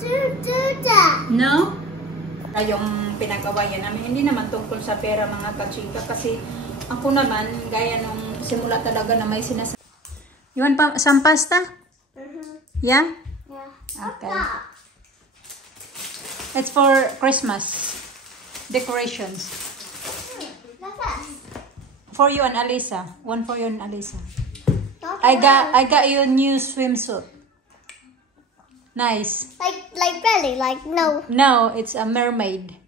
do that. No? Yung pinag-awayan namin, hindi naman tungkol sa pera mga kachika kasi ako naman, gaya nung simula talaga na may sinasabi. You want some pasta? Yeah? Yeah. Okay. It's for Christmas decorations. For you and Alisa. One for you and Alisa. I got you a new swimsuit. Nice. Like belly, like no. No, it's a mermaid.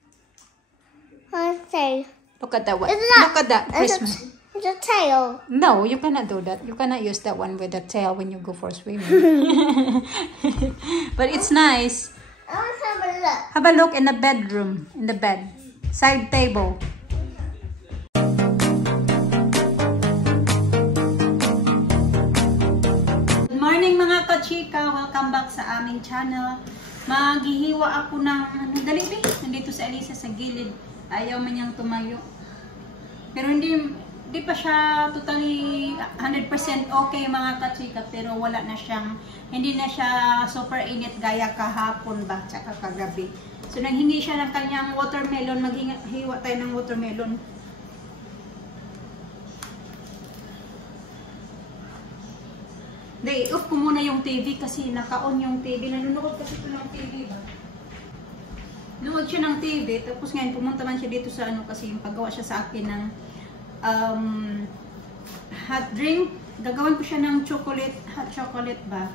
Okay. Look at that one. Isn't Look at that Christmas. It's a tail. No, you cannot do that. You cannot use that one with the tail when you go for swimming. But it's nice. I want to have a look. Have a look in the bedroom, in the bed. Side table. Good morning mga kachika. Welcome back sa aming channel. Maghihiwa ako ng, dali ba? Nandito sa Alisa sa gilid. Ayaw man niyang tumayo. Pero hindi pa siya totally 100% okay mga kachika. Pero wala na siyang, hindi na siya super init gaya kahapon ba, tsaka kagabi. So nanghingi siya ng kanyang watermelon. Maghiwa tayo ng watermelon. Hindi, off ko muna yung TV kasi naka-on yung TV. Nanonood kasi ito ng TV ba? Nanood siya ng TV. Tapos ngayon pumunta man siya dito sa ano kasi yung paggawa siya sa akin ng hot drink. Gagawin ko siya ng chocolate, hot chocolate ba?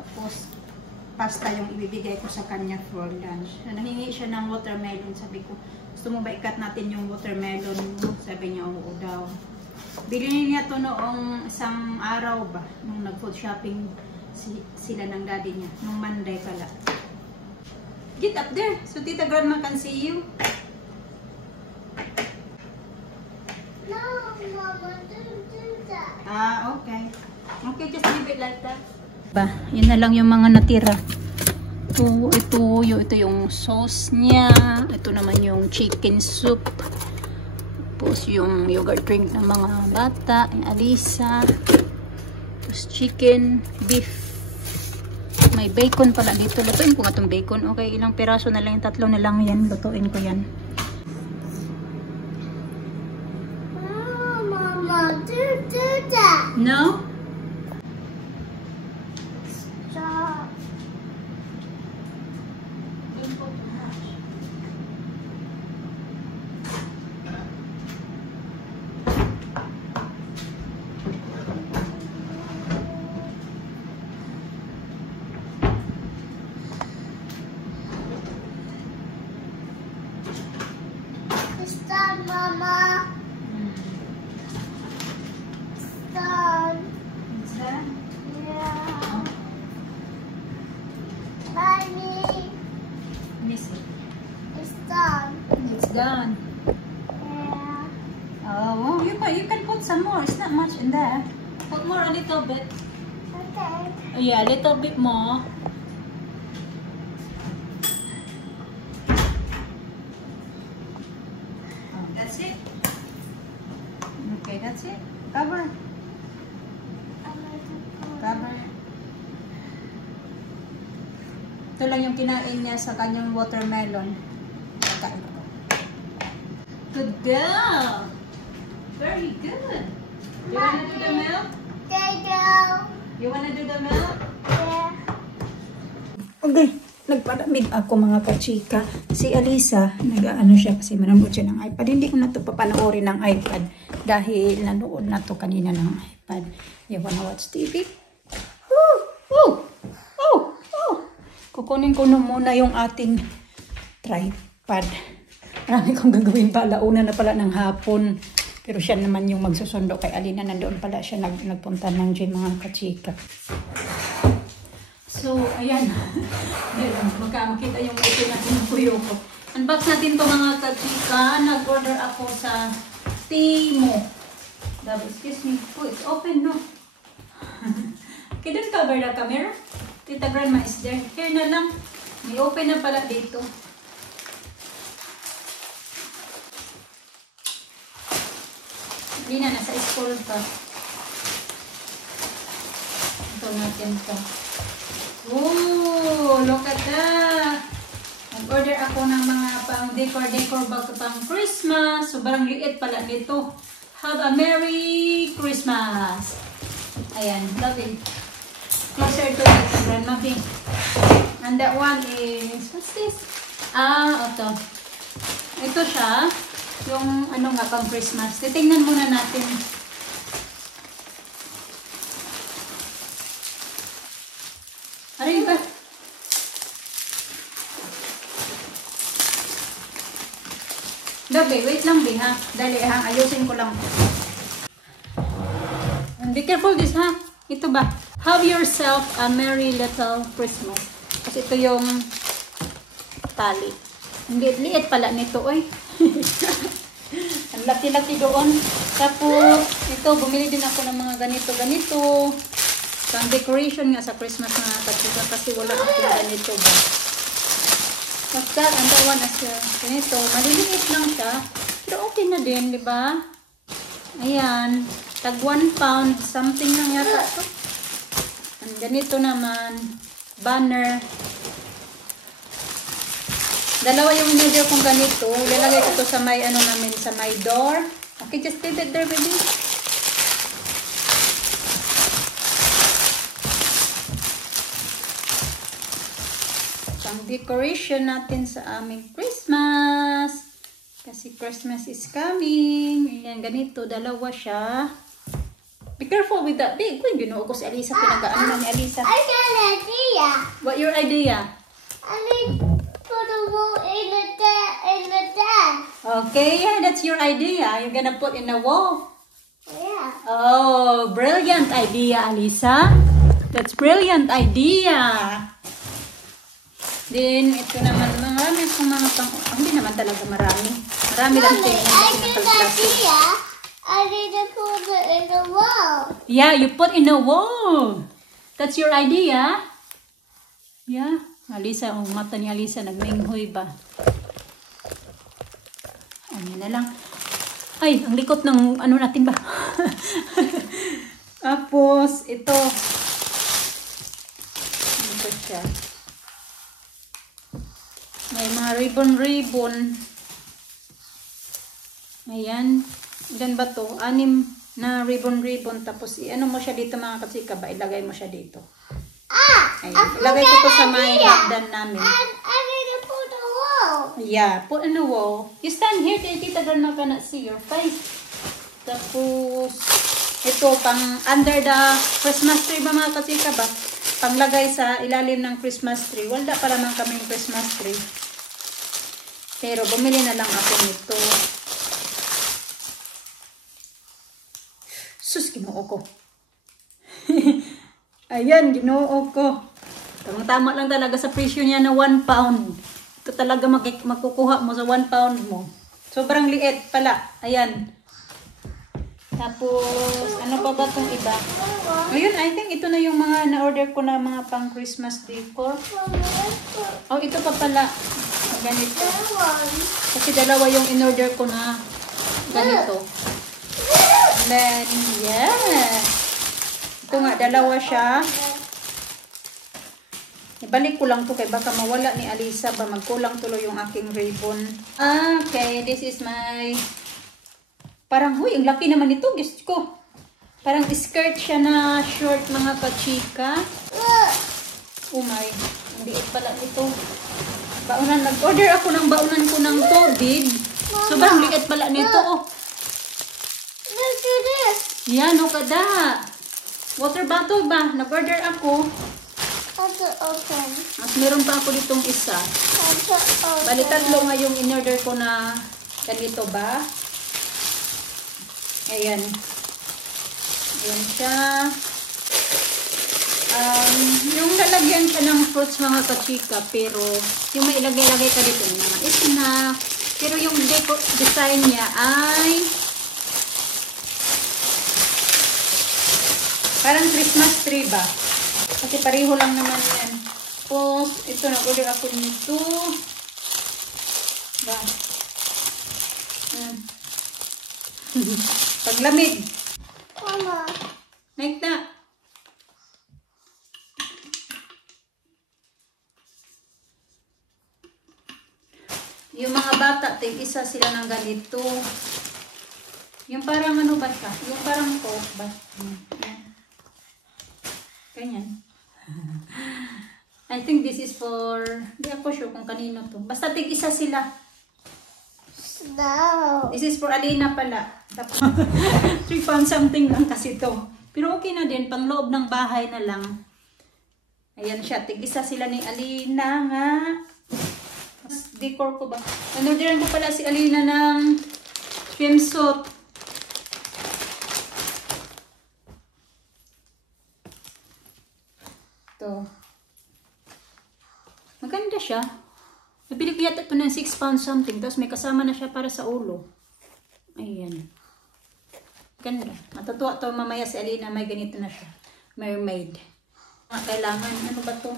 Tapos pasta yung ibibigay ko sa kanya for lunch. Nahingi siya ng watermelon. Sabi ko, gusto mo ba ikat natin yung watermelon mo? Sabi niya, oo daw. Bilhin niya to noong isang araw ba? Nung nag-food shopping sila ng daddy niya. Nung Monday pala. Get up there so Tita Grandma can see you. No, Mama, don't do that. Ah, okay. Okay, just leave it like that. Ba, yun na lang yung mga natira. Ito yung sauce niya. Ito naman yung chicken soup. Tapos yung yogurt drink ng mga bata, yung Alisa. Tapos chicken, beef. May bacon pala dito. Lutuin ko nga itong bacon. Okay, ilang piraso na lang. 3 na lang yan. Lutuin ko yan. Oh, Mama, don't do that. No? Stop. Stop, Mama. Stop. What's that? Yeah. Mommy, Miss it. it's done. It's done. Yeah. Oh, you can put some more. It's not much in there. Put more a little bit. Okay. Yeah, a little bit more. Oh, that's it. Okay, that's it. Cover. Cover. Ito lang yung kinain niya sa kanyang watermelon. Good girl. Very good. You wanna do the milk? There you go. You wanna do the milk? Yeah. Okay. Nagpalamig ako mga kachika. Si Alisa, nag-ano siya kasi manonood siya ng iPad. Hindi ko na ito papanoorin ng iPad dahil nanood na to kanina ng iPad. You wanna watch TV? Kukunin ko na muna yung ating tripod. Marami kong gagawin pa. Alauna na pala ng hapon. Pero siya naman yung magsusundo kay Alina. Nandoon pala siya nagpunta ng gym mga kachika. So, ayan. Magkamakita yung ito natin ng kuyo ko. Unbox natin to mga kachika. Nag-order ako sa Timo. Excuse me. Oh, it's open, no? Okay, don't cover the camera. Tita Grandma is there. Here na lang. May open na pala dito. Hindi na, nasa school pa. Ito natin to. Oh, look at that. Nag-order ako ng mga pang decor pang Christmas. Sobrang liit pala nito. Have a Merry Christmas. Ayan, love it. Closer to it, Grandma B. And that one is, what's this? Ito. Ito siya. Yung ano nga pang Christmas. Titingnan muna natin. Aray ba? Dabi, wait lang Bi ha. Dali ha, ayusin ko lang. And be careful this ha. Ito ba? Have yourself a merry little Christmas. Kasi ito yung tali. Ang liit pala nito oy. Ang laki-laki doon. Tapos, ito, bumili din ako ng mga ganito. Pang decoration nga sa Christmas mga kachika kasi wala akong ganito ba. What's that? And that one as ganito. Maliliit lang siya. Pero okay na din, di ba? Ayan. Tag 1 pound. Something lang yata ito. And ganito naman. Banner. Dalawa yung in-order kong ganito. Ilalagay ko to sa may ano namin, sa my door. Okay, just leave it there, baby. Decoration natin sa aming Christmas. Kasi Christmas is coming. Ayan, ganito. Dalawa siya. Be careful with that big. Uy, ginoo ko si Alisa. Pinag-ano na ni Alisa. I got an idea. What your idea? I need to put a wall in the desk. Okay, yeah, that's your idea. You're gonna put in a wall. Yeah. Oh, brilliant idea, Alisa. That's brilliant idea. Then, ito naman, marami akong mga hindi naman talaga marami. Marami lang ito yung I got an idea. I need to put it in the wall. Yeah, you put in a wall. That's your idea? Yeah. Alisa, ang mata ni Alisa, nagminghoy ba? Ano na lang. Ay, ang likot ng ano natin ba? Tapos, ito. Ito siya. May mga ribbon. Ayan. Ilan ba to? 6 na ribbon. Tapos, ano mo siya dito mga kasika ba? Ilagay mo siya dito. Ayan. Ilagay ko to sa may hagdan namin. I need to put a wall. Yeah, put in a wall. You stand here, Tita Grandma cannot see your face. Tapos, ito, pang under the Christmas tree ba mga kasika ba? Panglagay sa ilalim ng Christmas tree. Wala pa naman kaming Christmas tree. Pero bumili na lang ako nito. Sus, ginoo ko. Ayan, ginoo ko. Tama lang talaga sa presyo niya na 1 pound. Ito talaga magkukuha mo sa 1 pound mo. Sobrang liit pala. Ayan. Tapos, ano pa ba itong iba? Ayun, I think ito na yung mga na-order ko na mga pang Christmas decor. Oh, ito pa pala. Ganito. Kasi dalawa yung in-order ko na ganito. And then, yeah. Ito nga, dalawa siya. Ibalik ko lang to kay baka mawala ni Alisa ba. Magkulang tuloy yung aking ribbon. Okay, this is my... Parang, huy, ang laki naman ito. Gusto ko. Parang skirt siya na short mga kachika. Oh my, ang liit pala ito. Baunan, nag-order ako ng baunan ko ng tubig. Sobrang liit pala nito. Oh. Look at this. Yan, o kada. Water bottle ba? Nag-order ako. That's open. Mas meron pa ako ditong isa. That's open. Bali, tatlo nga yung in-order ko na ganito ba? Ayan. Ayan siya. Yung lalagyan siya ng fruits mga kachika, pero yung may ilagay-lagay ka dito yung mga snack. Pero yung design niya ay parang Christmas tree ba? Kasi pareho lang naman yan. Tapos, ito, nag-order ako nito. Ba? Paglamig. Mama. Like that. Yung mga bata, tig-isa sila ng ganito. Yung parang ano ba siya? Yung parang coke ba? Yan. Ganyan. I think this is for, di ako sure kung kanino to. Basta tig-isa sila. No. This is for Alina pala. Tapos, 3 pounds something lang kasi to. Pero okay na din, pang loob ng bahay na lang. Ayan siya, tig-isa sila ni Alina nga. Mas decor ko ba? Nanodiran ko pala si Alina ng swimsuit. Ito. Maganda siya. Nabili ko yata ito ng 6 pounds something. Tapos may kasama na siya para sa ulo. Ayan. Ganda. Matutuwa to mamaya si Alina. May ganito na siya. Mermaid. Kailangan. Ano ba to?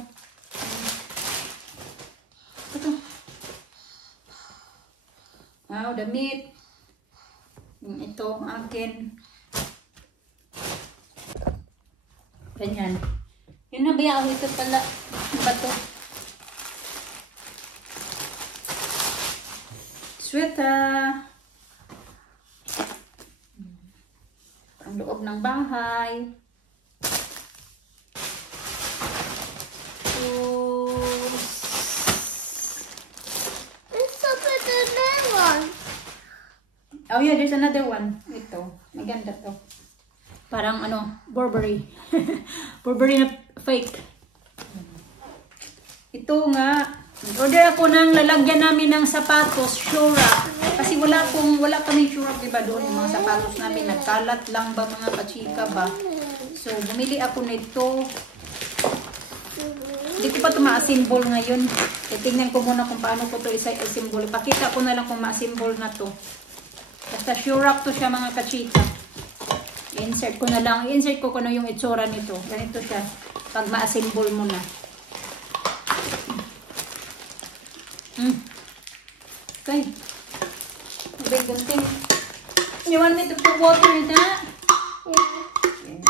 Ito. Wow, damit. Ito, akin. Ganyan. Yun na ba ako? Ito pala. Ano ba to? Sweater. Ang loob ng bahay. Let's open the new one. Oh yeah, there's another one. Ito. Maganda to. Parang ano, Burberry. Burberry na fake. Ito nga. Order ako ng lalagyan namin ng sapatos, Shura. Kasi wala kaming Shura, diba doon yung mga sapatos namin. Nagkalat lang ba mga kachika ba? So, bumili ako nito. Hindi ko pa ito ma-assemble ngayon. Tingnan ko muna kung paano ko ito isa-assemble. Pakita ko na lang kung ma-assemble na to. Basta Shura to siya mga kachika. I-insert ko na lang. I-insert ko kung ano yung itsura nito. Ganito siya. Pag ma-assemble mo na. Okay. Big gunting. You want me to put water in that? Yeah.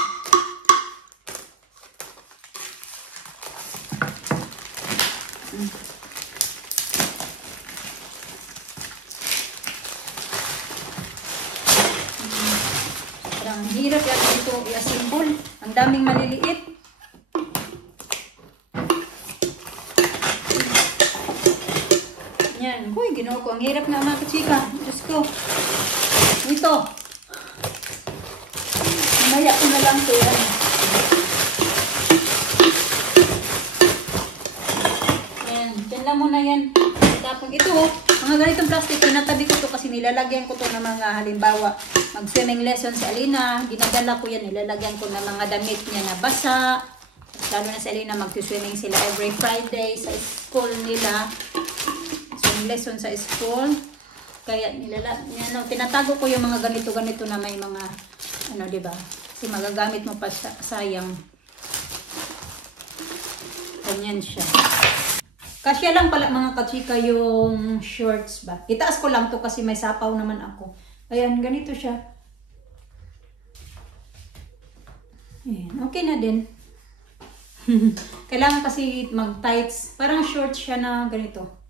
Parang hirap yan dito i-assemble. Ang daming maliliit. Yan. Uy, ginawa ko. Ang hirap na mga kachika. Diyos ko. Ito. Mamaya ko na lang ito yan. Yan. Diyan lang muna yan. Tapos ito, mga ganitong plastic, pinatabi ko to kasi nilalagyan ko to ng mga halimbawa, mag-swimming lesson sa Alina. Ginadala ko yan. Nilalagyan ko ng mga damit niya na basa. Lalo na sa Alina, mag-swimming sila every Friday sa school nila. Lesson sa school. Kaya tinatago ko yung mga ganito-ganito na may mga ano, 'di ba? Kasi magagamit mo pa sayang. Ganyan siya. Kasya lang pala mga kachika yung shorts ba. Itaas ko lang to kasi may sapaw naman ako. Ayan, ganito siya. Ayan, okay na din. Kailangan kasi mag-tights. Parang shorts siya na ganito.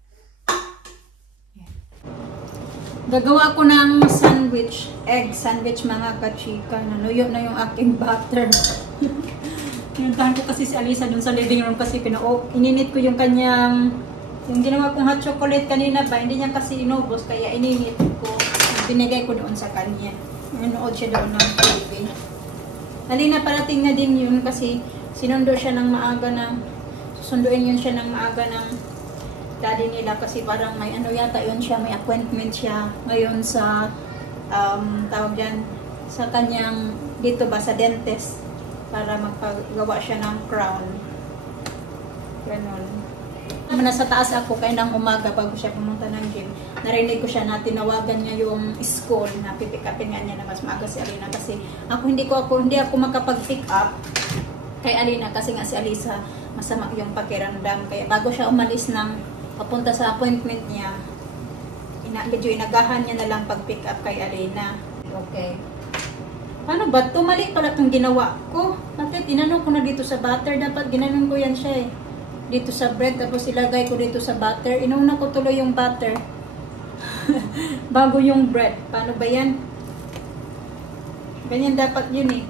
Gagawa ko ng sandwich, egg sandwich mga kachika. Nanuyo na yung aking butter. Pinuntahan ko kasi si Alisa dun sa living room kasi ininit ko yung kanyang, yung ginawa kong hot chocolate kanina ba, hindi niya kasi inubos kaya ininit ko. Binigay ko doon sa kanya. Nanood siya doon ng TV. Alina, parating na din yun kasi susunduin yun siya ng maaga ng daddy nila kasi parang may ano yata yun siya, may appointment siya ngayon sa tawag dyan sa kanyang dito ba sa dentist para magpagawa siya ng crown. Ganon. Nasa taas ako kaya ng umaga bago siya pumunta ng gym. Narinig ko siya na tinawagan niya yung school na pipick upin nga niya na mas maaga si Alina kasi hindi ako makapag-pick up kay Alina kasi nga si Alisa masama yung pakiramdam kaya bago siya umalis ng papunta sa appointment niya, medyo inagahan niya na lang pag-pick up kay Alina. Okay. Paano ba? Mali pala itong ginawa ko. Bakit? Inano ko na dito sa butter. Dapat ginanon ko yan siya eh. Dito sa bread. Tapos ilagay ko dito sa butter. Inuna ko tuloy yung butter. Bago yung bread. Paano ba yan? Ganyan dapat yun eh.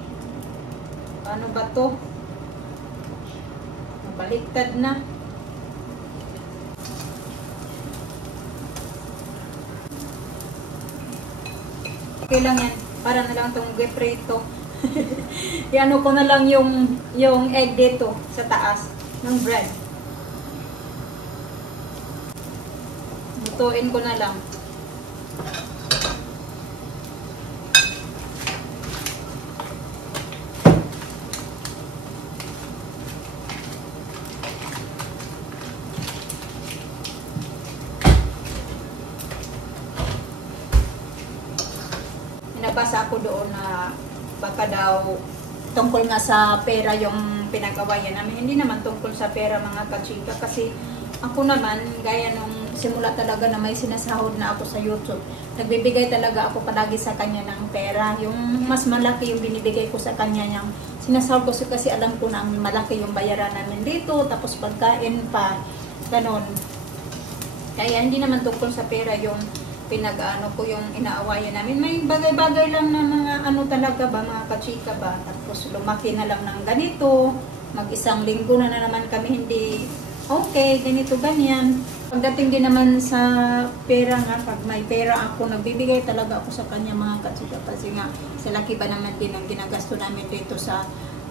Paano ba to? Baliktad na. Okay lang yan. Para na lang itong geprito. Iano ko na lang yung egg dito sa taas ng bread. Lutuin ko na lang. Nabasa ako doon na baka daw tungkol nga sa pera yung pinag-awayan namin. Hindi naman tungkol sa pera mga kachika kasi ako naman, gaya nung simula talaga na may sinasahod na ako sa YouTube, nagbibigay talaga ako palagi sa kanya ng pera. Yung mas malaki yung binibigay ko sa kanya yung sinasahod ko kasi alam ko na malaki yung bayaran namin dito, tapos pagkain pa, ganon. Kaya hindi naman tungkol sa pera yung pinag-ano ko yung inaawayan namin. May bagay-bagay lang na mga ano talaga ba, mga kachika ba. Tapos lumaki na lang ng ganito. Mag-isang linggo na naman kami hindi okay, ganito, ganyan. Pagdating din naman sa pera nga, pag may pera ako, nagbibigay talaga ako sa kanya mga kachika. Kasi nga, sa laki ba naman din ang ginagasto namin dito sa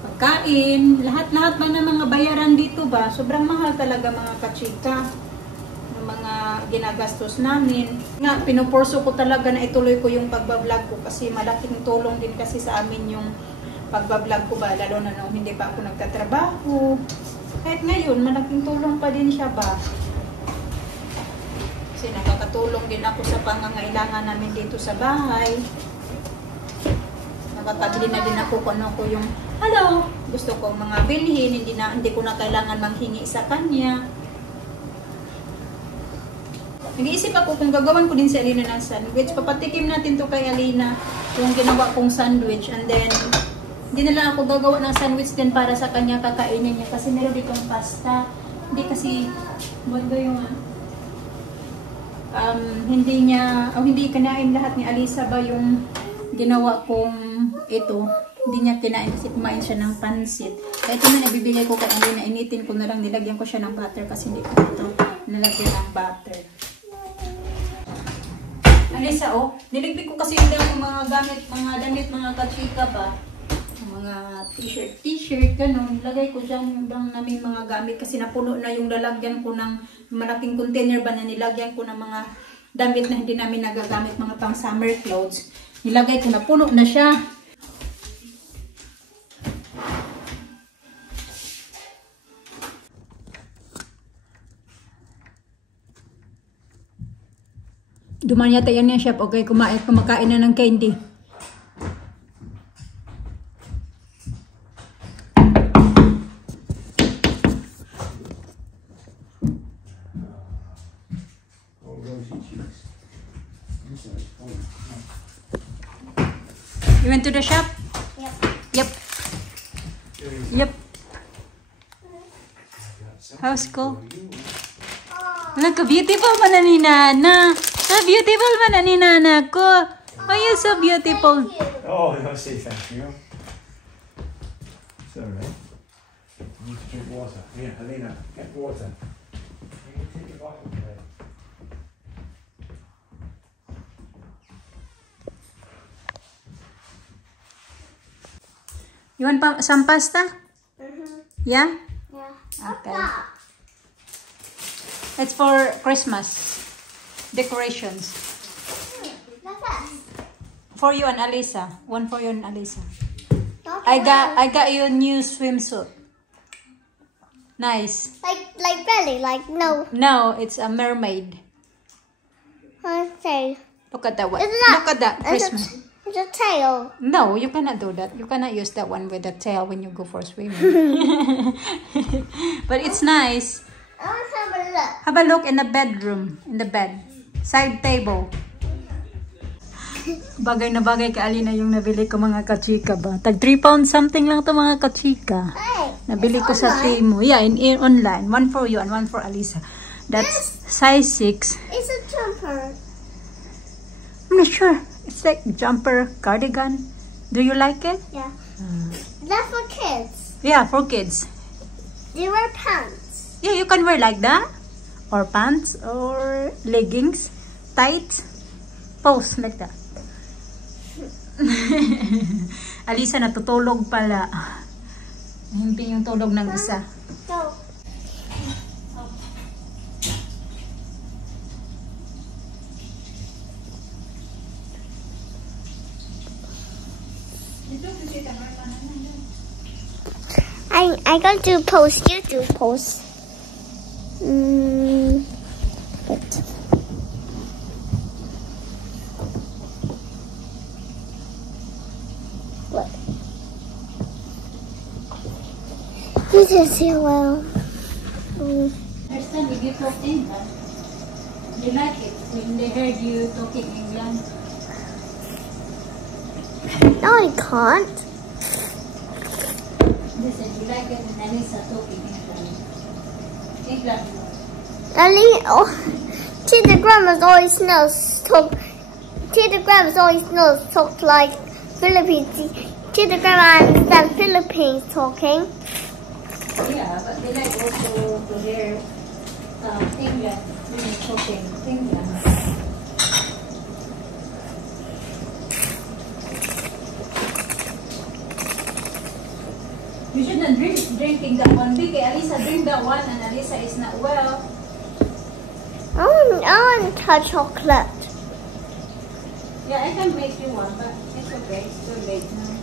pagkain. Lahat-lahat ba ng mga bayaran dito ba? Sobrang mahal talaga mga kachika. Mga ginagastos namin. Nga, pinupurso ko talaga na ituloy ko yung pagbablog ko kasi malaking tulong din kasi sa amin yung pagbablog ko ba, lalo na nung hindi pa ako nagtatrabaho. Kahit ngayon, malaking tulong pa din siya ba. Kasi nakakatulong din ako sa pangangailangan namin dito sa bahay. Nakakabili na din ako kung ano ko yung, hello, gusto kong mga bilhin, hindi ko na kailangan manghingi sa kanya. Nag-iisip ako kung gagawan ko din si Alina ng sandwich. Papatikim natin to kay Alina yung ginawa kong sandwich. And then, hindi na lang ako gagawa ng sandwich din para sa kanya kakainin niya. Kasi meron ditong pasta. Hindi kasi, buwan yung hindi kinain lahat ni Alisa ba yung ginawa kong ito. Hindi niya kinain kasi kumain siya ng pansit. Kaya ito na nabibigay ko kay Alina. Initin ko na lang, nilagyan ko siya ng butter kasi hindi ko ito nilagyan ng butter. Alisa, oh, niligpit ko kasi yung mga gamit, mga damit, mga kachika ba, mga t-shirt, ganun. Lagay ko dyan yung naming mga gamit kasi napuno na yung lalagyan ko ng malaking container ba na nilagyan ko ng mga damit na hindi namin nagagamit, mga pang summer clothes. Nilagay ko, napuno na siya. Duman yata yan yung chef. Okay, kumakain na ng candy. You went to the shop? Yep. Yep. How's school? Look, beautiful man ni Nana. So beautiful man ni Nana ko. Why you so beautiful? Oh, no, say thank you. It's alright. You need to drink water. Here, Alina, get water. You need to take the bottle today. You want some pasta? Yeah? Yeah. Okay. It's for Christmas decorations. For you and Alisa. One for you and Alisa. I got you a new swimsuit. Nice. Like belly, like no. No, it's a mermaid. Okay. Look at that one. Isn't that- Look at that Christmas. It's a tail. No, you cannot do that. You cannot use that one with the tail when you go for swimming. But it's nice. I want to have a look. Have a look in the bedroom. In the bed. Side table. Bagay na bagay kay Alina yung nabili ko mga kachika ba. Tag 3 pounds something lang to mga kachika. Hey, Nabili ko it's sa online. Temu. Yeah, in online. One for you and one for Alisa. That's size 6. It's a jumper. I'm not sure. It's like jumper cardigan. Do you like it? Yeah. That's for kids. Yeah, for kids. They wear pants. Yeah, you can wear like that. Or pants or leggings. Tights. Pose like that. Alisa natutulog pala. Hindi yung tulog ng isa. Go. I'm going to post. You do post. Wait. What? This is here well. First time you talk English. They like it when they heard you talking English. No, I can't. Listen, you like it when Alisa talking English. English. Ali, oh, Tita Grandma's always knows talk. Tita Grandma's always knows talk like Philippines. Tita Grandma understands Philippines talking. Yeah, but they like also to hear English when you're talking English. You shouldn't drinking that one. Big Alisa drink that one and Alisa is not well. I want to touch chocolate. Yeah, I can make you one, but it's okay. It's too late now.